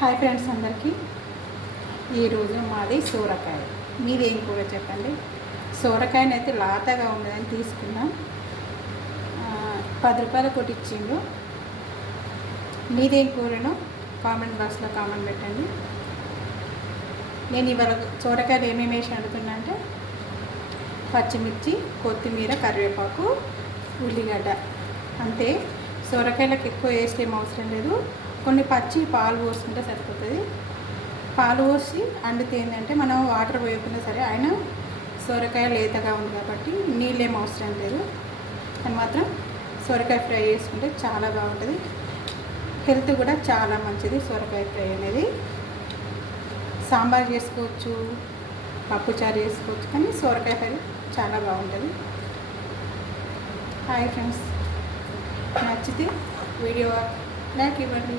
Hi friends అందరికీ. ఈరోజు మాది సోరకాయ. మీదేం కూర చెప్పండి. సోరకాయని అయితే లాతగా ఉండదని తీసుకున్నాం. 10 రూపాయలు కొట్టించిండు. మీదేం కూరను కామెంట్ బాక్స్లో కామెంట్ పెట్టండి. నేను ఇవాళ సోరకాయలు ఏమేమి వేసి వండుతున్నా అంటే పచ్చిమిర్చి, కొత్తిమీర, కరివేపాకు, ఉల్లిగడ్డ అంతే. సొరకాయలకు ఎక్కువ వేస్ట్ ఏం అవసరం లేదు. కొన్ని పచ్చి పాలు పోసుకుంటే సరిపోతుంది. పాలు పోసి వండితే ఏంటంటే మనం వాటర్ పోయకుండా సరే, ఆయన సొరకాయ లేతగా ఉంది కాబట్టి నీళ్ళేం అవసరం లేదు. కానీ మాత్రం సొరకాయ ఫ్రై చేసుకుంటే చాలా బాగుంటుంది. హెల్త్ కూడా చాలా మంచిది సొరకాయ ఫ్రై అనేది. సాంబార్ చేసుకోవచ్చు, పప్పుచారు చేసుకోవచ్చు, కానీ సొరకాయ ఫ్రై చాలా బాగుంటుంది. హాయ్ ఫ్రెండ్స్, నచ్చితే వీడియో లైక్ ఇవ్వండి.